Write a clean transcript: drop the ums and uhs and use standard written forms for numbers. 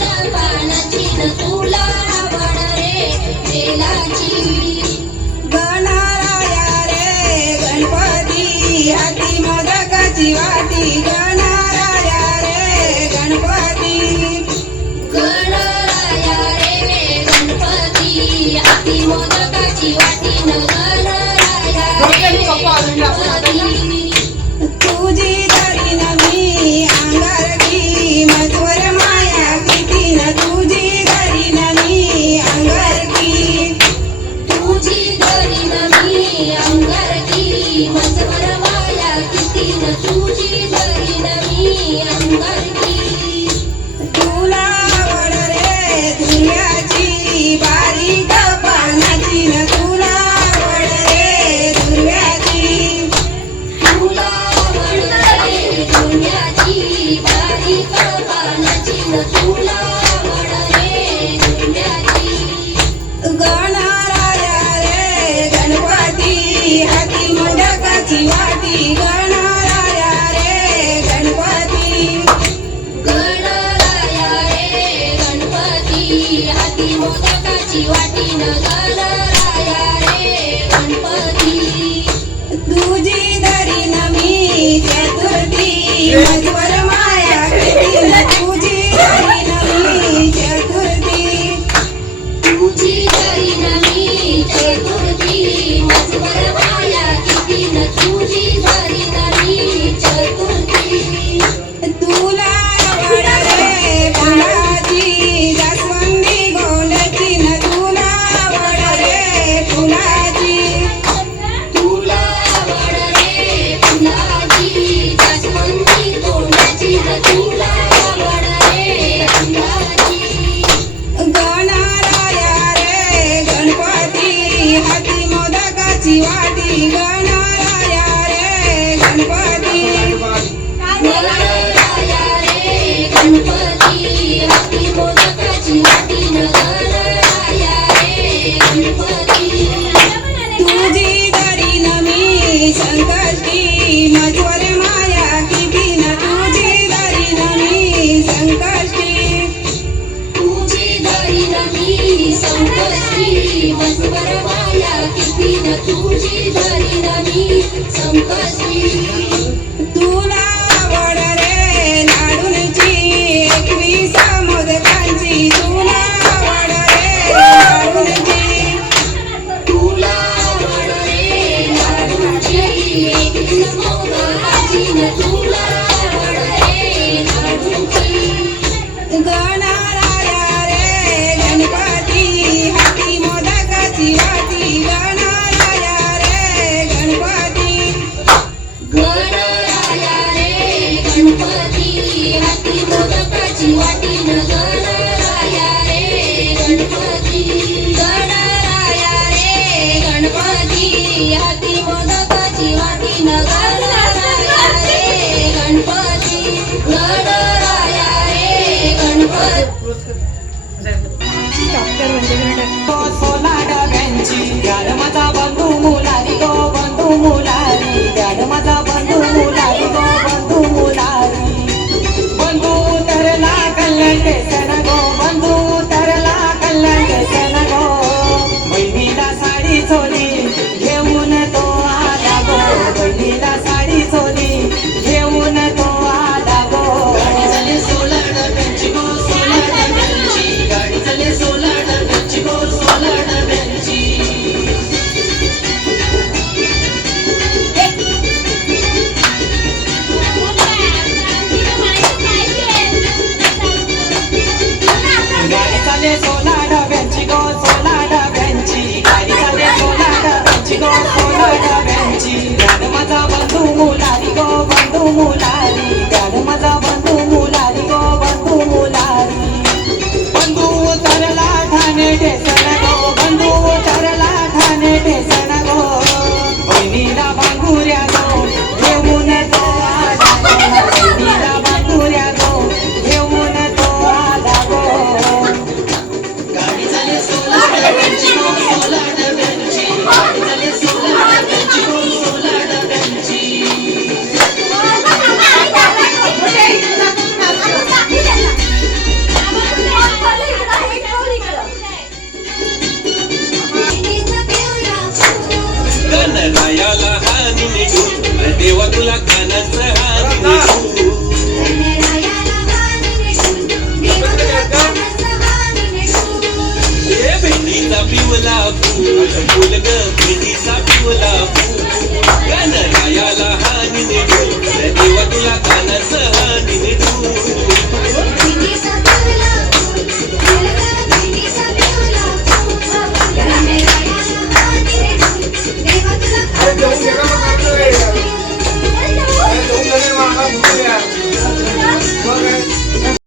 पानाची न तुला आवड रे बेलाची. गणराया रे गणपती हाती मोदकाची वाटी. गणराया रे गणपती. गणराया रे गणपती हाती मोदकाची वाटी न गणराया रे गणपती. तुझी धरीन मी अंगारकी मजवर माया किती न. तुझी धरीन मी अंगारकी. तुझी धरीन मी अंगारकी मजवर माया किती न. तुझी धरीन मी अंगारकी. तुला आवड रे दुर्व्याची बारीक पानाची न. तुला आवड रे दुर्व्याची. तुला आवड रे दुर्याची बारीक पानाची न. तुला आवड रे दुर्याची. गणराया रे गणपती हाती मोदकाची वाटी. गणराया रे गणपती. गणराया रे गणपती हाती मोदकाची वाटी न. गणराया रे गणपती. तुझी धरीन मी चतुर्थी मजवर माया किती न. तुझी धरीन मी चतुर्थी. तुझी धरीन मी चतुर्थी मजवर माया किती न. तुझी धरीन मी चतुर्थी. तुला आवड रे फुलाची जास्वंदी गोंड्याची न. तुला आवड रे फुलाची. तुला आवड रे फुलाची जास्वंदी गोंड्याची न. तुला आवड रे फुलाची. गणराया रे गणपती हाती मोदकाची वाटी. गणराया रे गणपती. गणराया रे गणपती हाती मोदकाची वाटी न. गणराया रे गणपती. तुझी धरीन मी संकष्टी मजवर माया किती न. तुझी धरीन मी संकष्टी. तुझी धरीन मी संकष्टी मजवर माया किती न. तुझी धरीन मी संकष्टी. तुला आवड रे लाडूंची 21 मोदकांची. तुला आवड रे लाडूंची. तुला आवड रे लाडूची 21 मोदकाची न. तुला आवड रे लाडूची. गणराया रे गणपती हाती मोदकाची वाटी. गणराया रे गणपती. गणराया रे गणपती हाती मोदकाची वाटी न. गणराया रे गणपती. गणराया रे गणपती हाती मोदकाची वाटी न. गणराया रे गणपती. गणराया रे गणपती. सोला डब्यांची गाड माझा बंधू मुलारी गो बंधू मुलारी. गाड माझा बंधू मुलारी गो बंधू मुलारी. बंधू तरला कल्याण